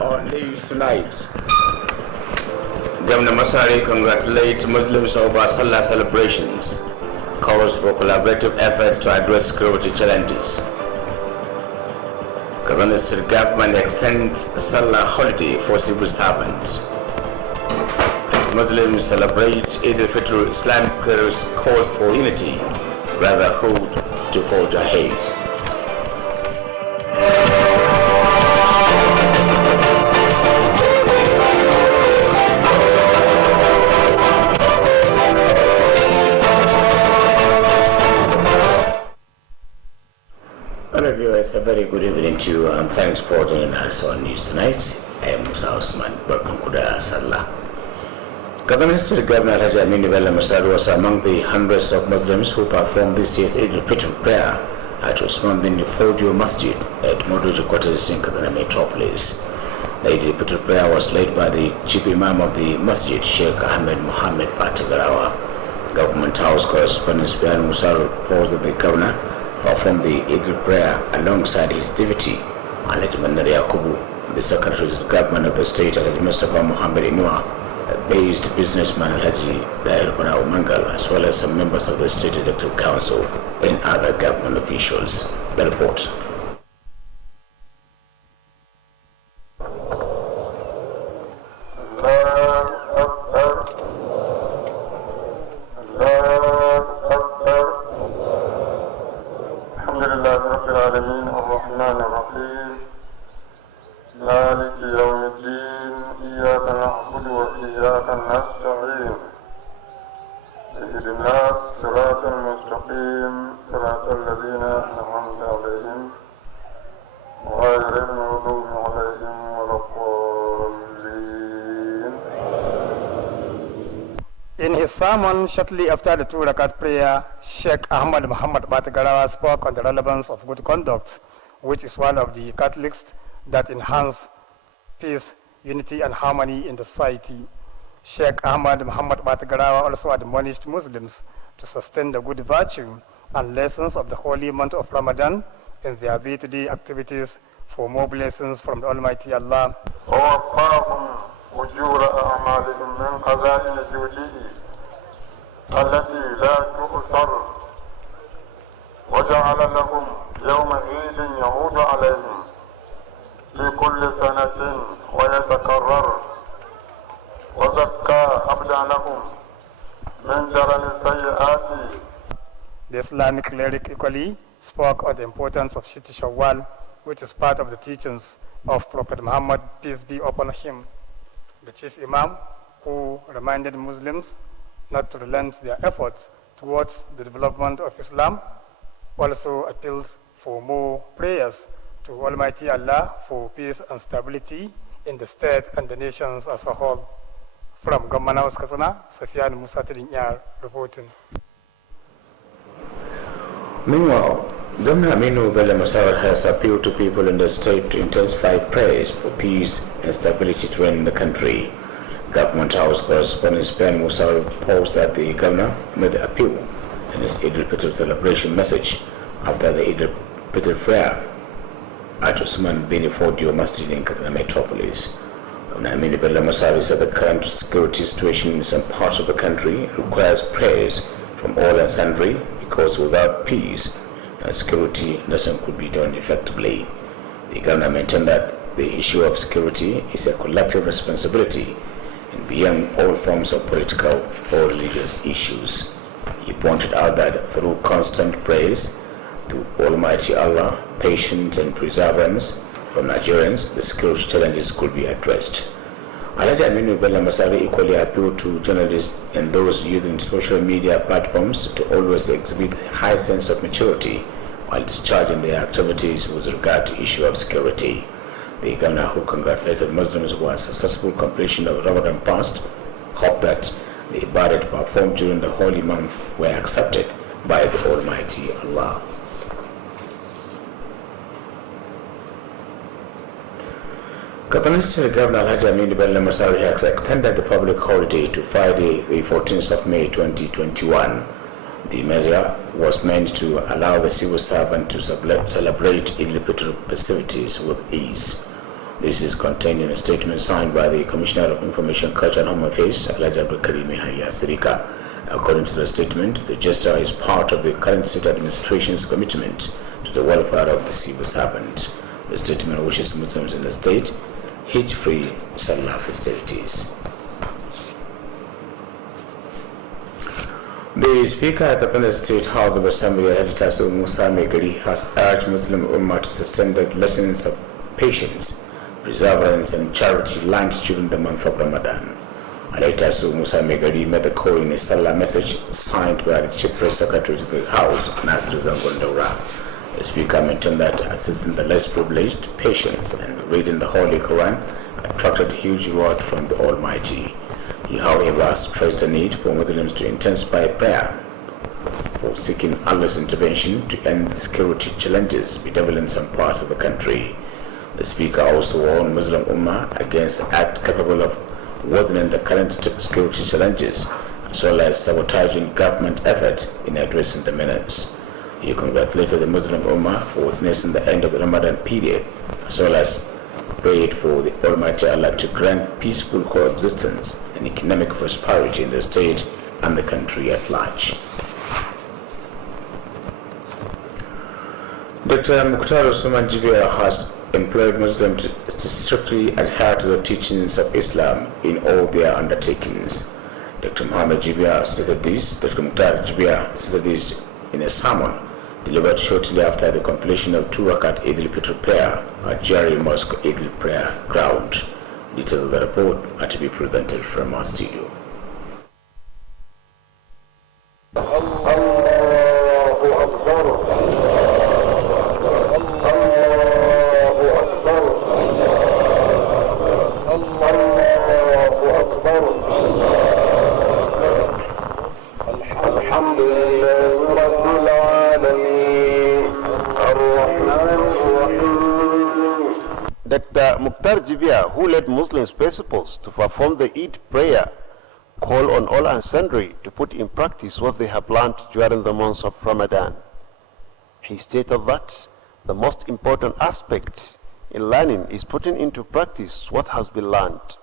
On news tonight, Governor Masari congratulates Muslims over Salah celebrations, calls for collaborative efforts to address security challenges. Kaduna State government extends Salah holiday for civil servants. As Muslims celebrate Eid al-Fitr, Islamic prayers calls for unity, brotherhood to forge ahead. Hello viewers, a very good evening to you and thanks for joining us on News Tonight. I am Musa Osman, Barkankuda Sallah. Kaduna State Governor Alhaji Aminu Bello Masari was among the hundreds of Muslims who performed this year's Eid al-Fitr prayer at Usman bin Fodio Masjid at Modoji quarters in Kaduna Metropolis. The Eid al-Fitr prayer was led by the Chief Imam of the Masjid, Sheikh Ahmed Mohammed Patagarawa. Government House correspondent Bian Musa reports that the Governor performed the Eid prayer alongside his deputy, Alhaji Mandari Yakubu, the Secretary of Government of the state, Alhaji Mustafa Muhammad Inua, based businessman Alhaji Dair Bana Umangal, as well as some members of the State Executive Council and other government officials. The report. مالك يوم الدين إياك نعبد وإياك نستعين اهدنا الصراط المستقيم صراط الذين أنعمت عليهم غير المغضوب عليهم ولا الضالين. In his sermon shortly after the 2 Rakat prayer, Sheikh Ahmad Muhammad Batagarawa spoke on the relevance of good conduct, which is one of the Catholics that enhance peace, unity, and harmony in the society. Sheikh Ahmad Muhammad Batagarawa also admonished Muslims to sustain the good virtue and lessons of the holy month of Ramadan in their day-to-day activities for more blessings from the Almighty Allah. ووفاهم أجور أعمالهم من خزائن جوده التي لا تؤثر وجعل لهم يوم عيد يعود عليهم في كل سنة ويتكرر وزكى أبدانهم من جرى السيئات. The Islamic cleric equally spoke on the importance of Shiti Shawwal, which is part of the teachings of Prophet Muhammad, peace be upon him. The chief imam, who reminded Muslims not to relent their efforts towards the development of Islam, also appeals for more prayers to Almighty Allah for peace and stability in the state and the nations as a whole. From Government House Katsina, Safiyan Musa Tidinyar reporting. Meanwhile, Governor Aminu Bello Masari has appealed to people in the state to intensify prayers for peace and stability to reign in the country. Government House correspondent Bian Musa reports that the governor made the appeal in his Eid al-Fitr celebration message after the Eid al-Fitr prayer at Usman bin Fodio Masjid in Kaduna Metropolis. Governor Aminu Bello Masari said the current security situation in some parts of the country requires prayers from all and sundry, because without peace and security, nothing could be done effectively. The governor maintained that the issue of security is a collective responsibility and beyond all forms of political or religious issues. He pointed out that through constant praise to Almighty Allah, patience and perseverance from Nigerians, the security challenges could be addressed. Alhaji Aminu Bello Masari equally appealed to journalists and those using social media platforms to always exhibit a high sense of maturity while discharging their activities with regard to issue of security. The governor, who congratulated Muslims who had successful completion of Ramadan fast, hoped that the ibadat performed during the holy month were accepted by the Almighty Allah. Kaduna State Governor Alhaji Aminu Bello Masari has extended the public holiday to Friday, the 14th of May 2021. The measure was meant to allow the civil servant to celebrate Eid-al-Fitr festivities with ease. This is contained in a statement signed by the Commissioner of Information, Culture and Home Affairs, Alhaji Abdul Karim Yahya Sirika. According to the statement, the gesture is part of the current state administration's commitment to the welfare of the civil servant. The statement wishes Muslims in the state Hajj-free Salah festivities. The Speaker at the State House of Assembly, Editor Musa Megari, has urged Muslim Ummah to sustain the lessons of patience, perseverance and charity learned during the month of Ramadan. Editor Musa Megari made the call in a Salah message signed by the Chief Press Secretary to the House, Nasir Zangondaura. The Speaker mentioned that assisting the less privileged, patience and reading the Holy Quran attracted huge reward from the Almighty. He, however, stressed the need for Muslims to intensify prayer for seeking Allah's intervention to end the security challenges bedeviling in some parts of the country. The Speaker also warned Muslim Ummah against acts capable of worsening the current security challenges, as well as sabotaging government effort in addressing the menace. He congratulated the Muslim Ummah for witnessing the end of the Ramadan period, as well as prayed for the Almighty Allah to grant peaceful coexistence and economic prosperity in the state and the country at large. Dr. Mukhtar Usman Jibir has employed Muslims to strictly adhere to the teachings of Islam in all their undertakings. Dr. Muhammad Jibir stated this. Dr. Mukhtar Jibir stated this in a sermon delivered shortly after the completion of 2 Rakat Eid-al-Fitr prayer at Jari Mosque Eid prayer ground. Details of the report are to be presented from our studio. Dr. Mukhtar Jibir, who led Muslims principles to perform the Eid prayer, called on all and sundry to put in practice what they have learned during the months of Ramadan. He stated that the most important aspect in learning is putting into practice what has been learned.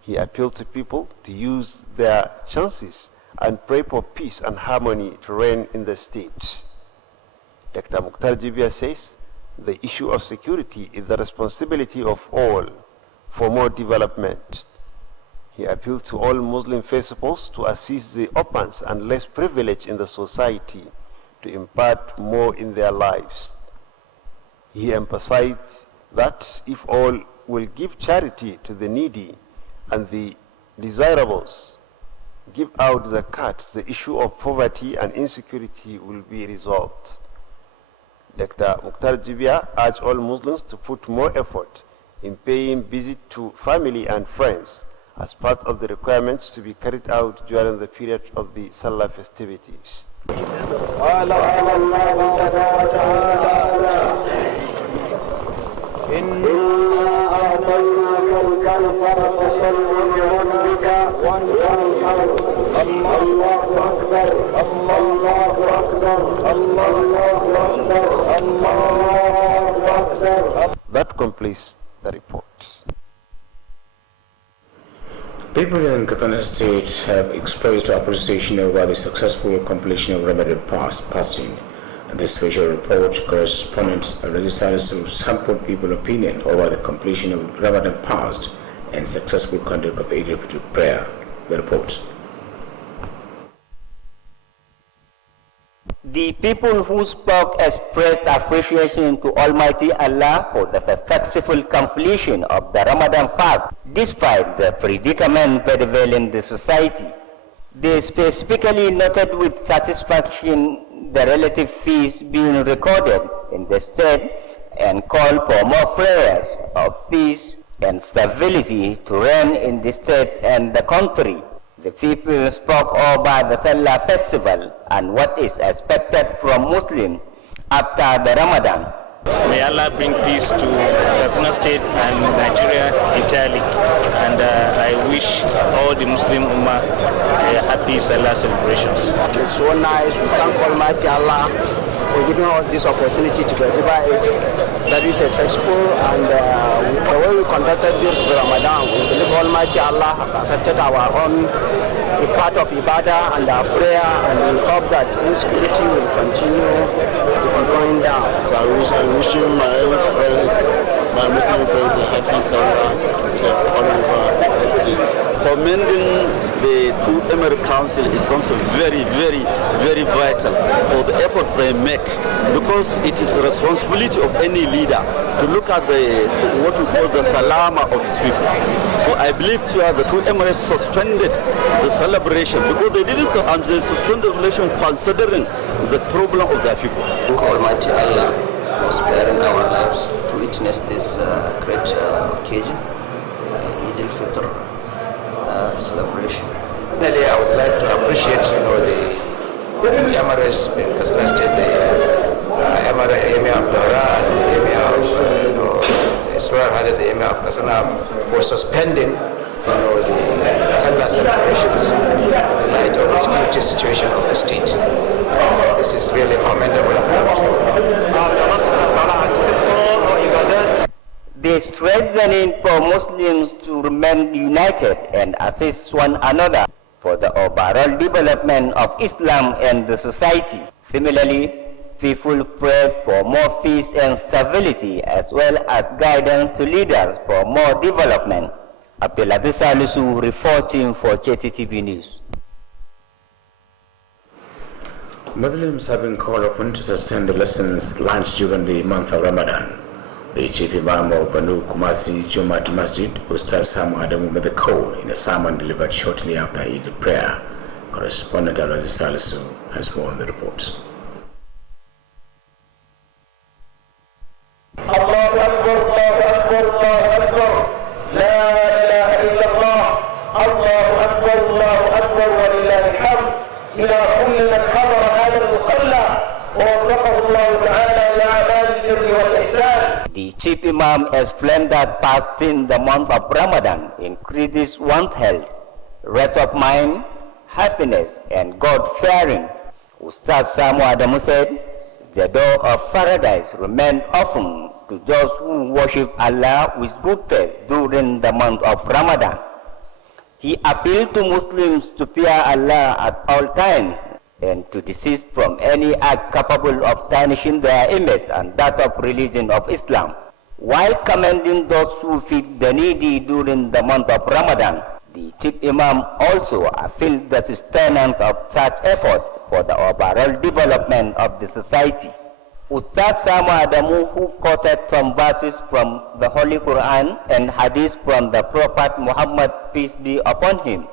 He appealed to people to use their chances and pray for peace and harmony to reign in the state. Dr. Mukhtar Jibir says the issue of security is the responsibility of all for more development. He appealed to all Muslim principles to assist the orphans and less privileged in the society to impart more in their lives. He emphasized that if all will give charity to the needy and the desirables, give out zakat, the issue of poverty and insecurity will be resolved. Dr. Mukhtar Jibir urged all Muslims to put more effort in paying visit to family and friends as part of the requirements to be carried out during the period of the Salah festivities. That completes the report. People in Kttv State have expressed appreciation over the successful completion of Ramadan fasting. And this special report correspondent registers to sample people's opinion over the completion of Ramadan fast and successful conduct of Eid-al-Fitr prayer. The report. The people who spoke expressed appreciation to Almighty Allah for the successful completion of the Ramadan fast, despite the predicament prevailing in the society. They specifically noted with satisfaction the relative peace being recorded in the state and called for more prayers of peace and stability to reign in the state and the country. The people spoke about the Salah festival and what is expected from Muslims after the Ramadan. May Allah bring peace to Kttv State and Nigeria entirely. And I wish all all the Muslim Ummah happy Salah celebrations. It's so nice. We thank Almighty Allah for giving us this opportunity to deliver it very successful, and the way we conducted this Ramadan, we believe Almighty Allah has accepted our own a part of Ibadah and our prayer, and we hope that insecurity will continue going down. So I wish you my Muslim friends a happy Salah all over the state. Commending the two Emirate Council is also very, very, very vital for the effort they make, because it is the responsibility of any leader to look at what we call the salama of his people. So I believe the two Emirates suspended the celebration because they did so, and they suspended the celebration considering the problem of their people. Almighty Allah was sparing our lives to witness this great occasion, the Eid al-Fitr celebration. Finally, I would like to appreciate, the two Emirates, because I state the Emir of Dora and the Emir of Israel had the Emir of Kasana for suspending, the Salah celebrations in the light of the security situation of the state. This is really commendable. The strengthening for Muslims to remain united and assist one another for the overall development of Islam and the society. Similarly, people pray for more peace and stability, as well as guidance to leaders for more development. Abdulaziz Salisu reporting for Kttv News. Muslims have been called upon to sustain the lessons learned during the month of Ramadan. The Chief Imam of Banu Kumasi Jumat Masjid, Ustaz Samu Adamu, made the call in a sermon delivered shortly after Eid prayer. Correspondent Abdulaziz Salisu has more on the report. Allahu Akbar, Allahu Akbar, Allahu Akbar, La ilaha illallah, Allahu Akbar, Allahu Akbar, wa lillahi alhamd, ila kulli man hadara hadha al-musalla, wa wafaqahu Allah ta'ala ila a'mal al-birri wal-ihsan. The Chief Imam explained that fasting the month of Ramadan increases one's health, rest of mind, happiness, and God-fearing. Ustaz Samu Adamu said, the door of paradise remains open to those who worship Allah with good faith during the month of Ramadan. He appealed to Muslims to fear Allah at all times and to desist from any act capable of tarnishing their image and that of religion of Islam. While commending those who feed the needy during the month of Ramadan, the Chief Imam also appealed the sustenance of such effort for the overall development of the society. Ustaz Samu Adamu, who quoted some verses from the Holy Quran and hadith from the Prophet Muhammad, peace be upon him,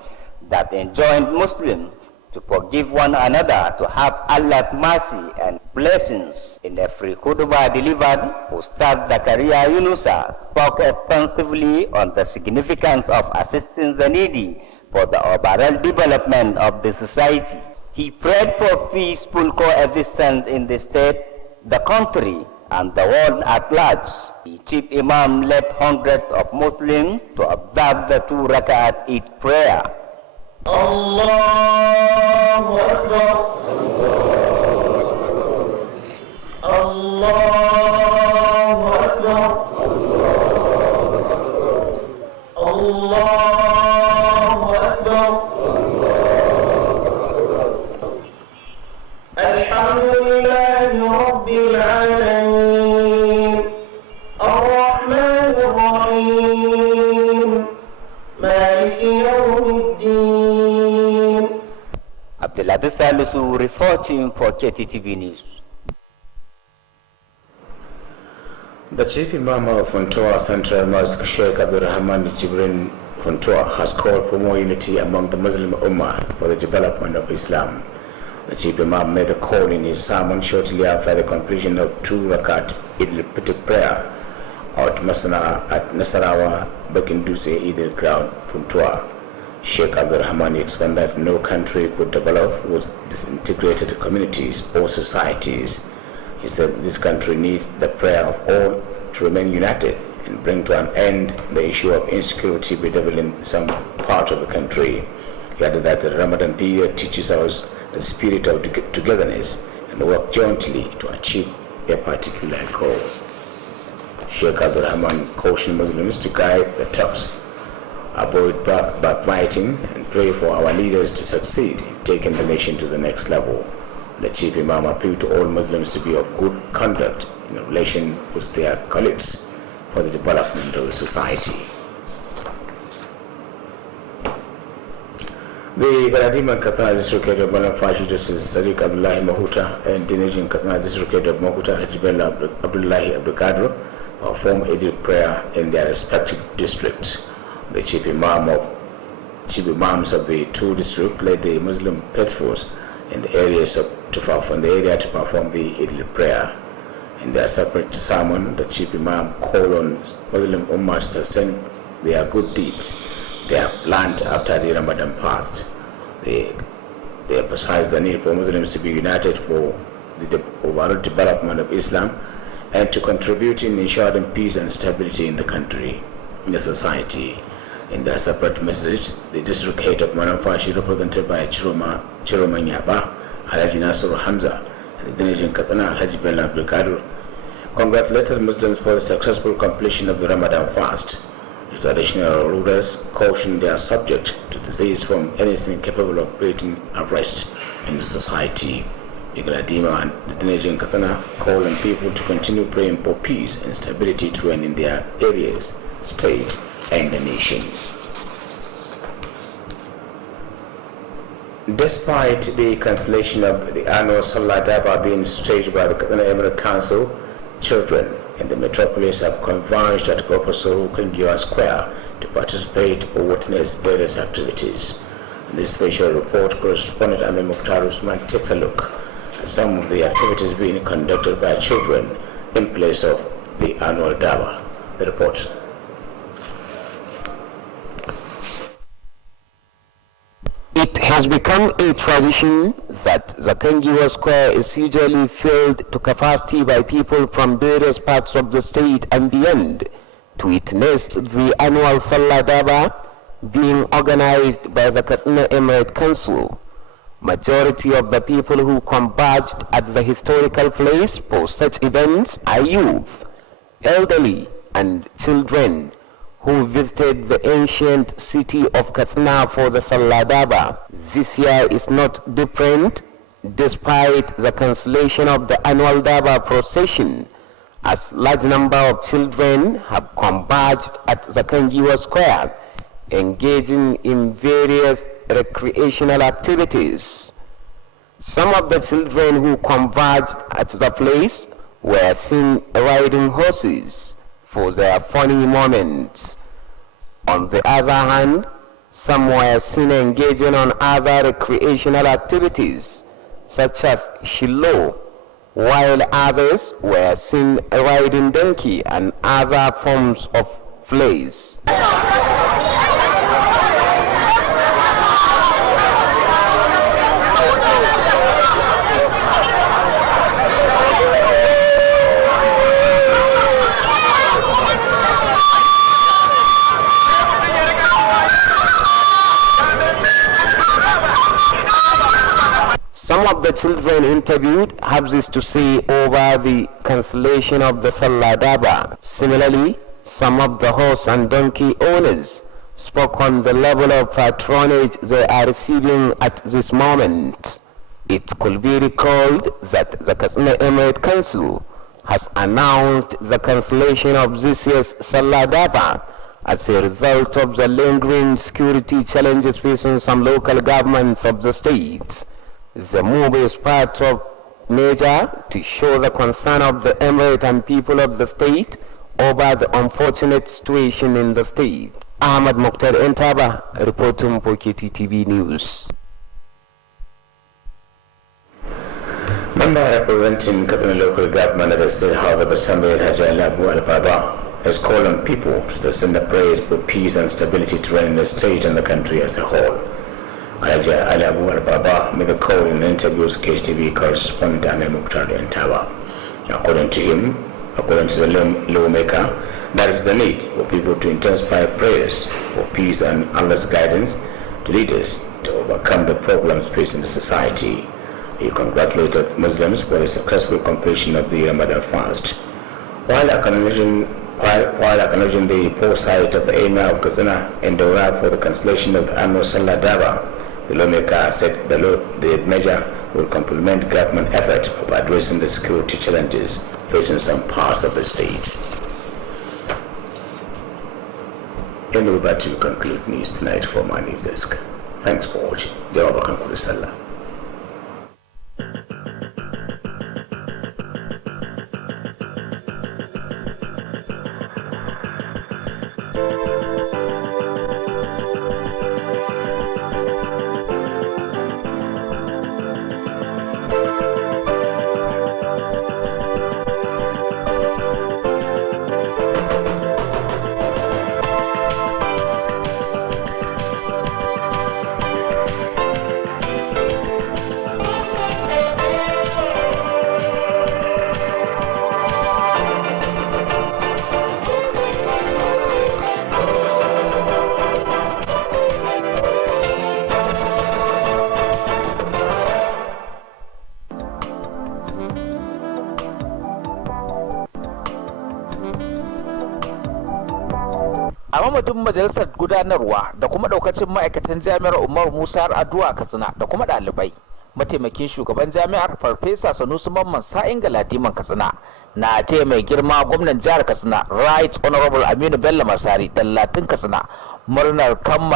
that enjoined Muslims to forgive one another, to have Allah's mercy and blessings. In a free khutbah delivered, Ustaz Zakaria Yunusa spoke extensively on the significance of assisting the needy for the overall development of the society. He prayed for peaceful coexistence in the state, the country, and the world at large. The Chief Imam led hundreds of Muslims to observe the 2 Rak'at Eid prayer. Allahu Akbar, Allahu Akbar, Allahu Akbar, Alhamdulillahi Rabbil Alameen, Ar-Rahman Ar-Rahim, Maliki Yawmiddin. Abdulaziz Salisu reporting for Kttv News. The Chief Imam of Funtua Central Mosque, Sheikh Abdurrahman Jibrin Funtua, has called for more unity among the Muslim Ummah for the development of Islam. The Chief Imam made the call in his sermon shortly after the completion of 2 Rakat Eid al-Fitr prayer at Nasarawa, Bakinduse Eid ground, Funtua. Sheikh Abdurrahman explained that no country could develop with disintegrated communities or societies. He said this country needs the prayer of all to remain united and bring to an end the issue of insecurity bedeviling some part of the country. He added that the Ramadan period teaches us the spirit of togetherness and work jointly to achieve a particular goal. Sheikh Abdul Rahman cautioned Muslims to guide the talks, avoid backbiting, and pray for our leaders to succeed in taking the nation to the next level. The Chief Imam appealed to all Muslims to be of good conduct in relation with their colleagues for the development of the society. The Galadima Kttv District Head of Malam Fashi Justice Sadiq Abdullahi Mahuta and the Nijin Kttv District Head of Mahuta Hajibella Abdullahi Abdulkadir performed Eid prayer in their respective districts. The chief imams of the two districts led the Muslim faithfuls in the area to perform the Eid prayer. In their separate sermon, the chief imam called on Muslim Ummah to sustain their good deeds they have planned after the Ramadan fast. They emphasized the need for Muslims to be united for the overall development of Islam and to contribute in ensuring peace and stability in the country, in the society. In their separate message, the district head of Malam Fashi, represented by Chiroma Nyaba, Alhaji Nasser Hamza, and the Nijin Katsina, Alhaji Bella Abdulkadir, congratulated Muslims for the successful completion of the Ramadan fast. The traditional rulers cautioned their subject to disease from anything capable of creating unrest in the society. The Galadima and the Nijin Katsina called on people to continue praying for peace and stability to reign in their areas, state, and the nation. Despite the cancellation of the annual Salah Daba being staged by the Katsina Emirate Council, children in the metropolis have converged at Gopasoru Kangiwa Square to participate or witness various activities. In this special report, correspondent Amir Mukhtar Usman takes a look at some of the activities being conducted by children in place of the annual Daba. The report. It has become a tradition that the Kangiwa Square is usually filled to capacity by people from various parts of the state and beyond to witness the annual Salah Daba being organized by the Katsina Emirate Council. Majority of the people who converged at the historical place for such events are youth, elderly, and children who visited the ancient city of Katsina for the Salah Daba. This year is not different despite the cancellation of the annual Daba procession, as large number of children have converged at the Kangiwa Square, engaging in various recreational activities. Some of the children who converged at the place were seen riding horses for their funny moments. On the other hand, some were seen engaging on other recreational activities such as shilo, while others were seen riding donkey and other forms of plays. Some of the children interviewed have this to say over the cancellation of the Salah Daba. Similarly, some of the horse and donkey owners spoke on the level of patronage they are receiving at this moment. It could be recalled that the Katsina Emirate Council has announced the cancellation of this year's Salah Daba as a result of the lingering security challenges facing some local governments of the state. The move is part of measure to show the concern of the Emirate and people of the state over the unfortunate situation in the state. Ahmad Mukhtar Entaba reporting for Kttv News. Member representing Katsina local government at the State House of Assembly, Haji Abu Al-Baba, has called on people to sustain the praise for peace and stability to reign in the state and the country as a whole. Haji Abu Al-Baba made the call in an interview with Kttv correspondent Amir Mukhtar Entaba. According to him, according to the lawmaker, There is the need for people to intensify prayers for peace and Allah's guidance to lead us to overcome the problems facing the society. He congratulated Muslims for the successful completion of the Ramadan fast. While acknowledging the foresight of the Emir of Katsina and the Daura for the cancellation of the annual Salah Daba, the lawmaker said the measure will complement government effort of addressing the security challenges facing some parts of the states. And with that, you conclude news tonight from my news desk. Thanks for watching. Jawabakan Kuli Salah. a mamadin majalisar gudanarwa da kuma daukacin ma'aikatan jami'ar Umar Musa Addu'a Katsina da kuma dalibai, mataimakin shugaban jami'ar Farfesa Sanusi Mamman Sa'in Galadiman Katsina na taya mai girma gwamnan jihar Katsina Right Honorable Aminu Bello Masari Dallatin Katsina murnar kammala